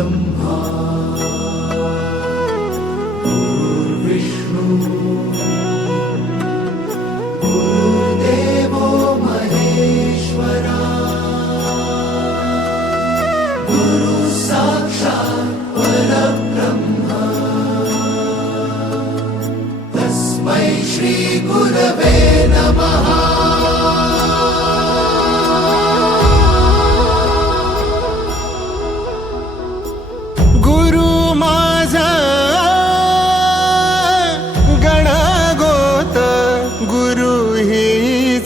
Brahma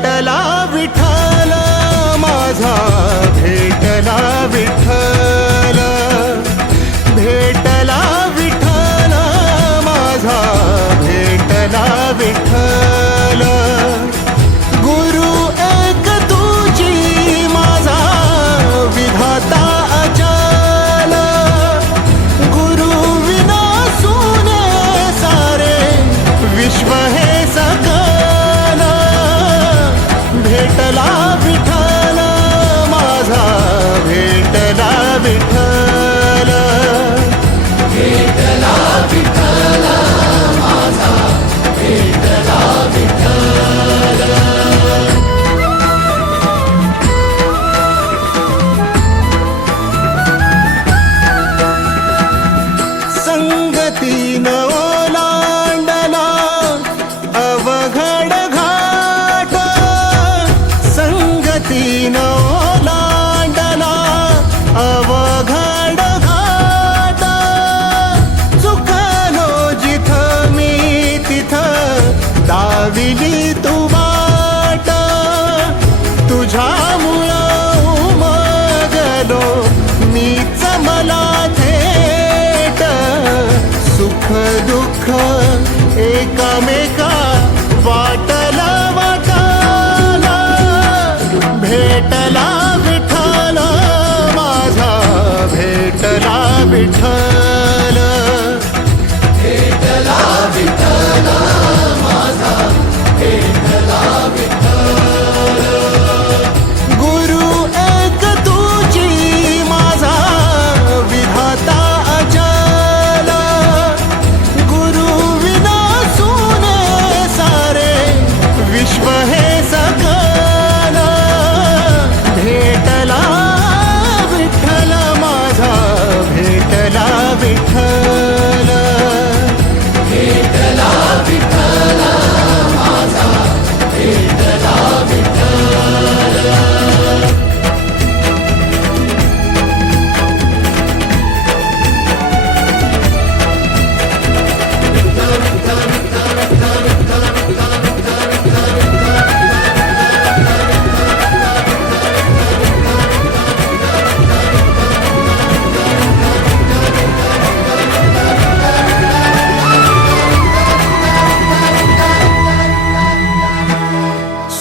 भेटला विठ्ठल तुझ्यामुळं उमगलो. मीच मला थेट सुख दुःख एकामेका वाटला वाटाला. भेटला विठ्ठल माझा भेटला विठ्ठल.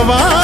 மறவா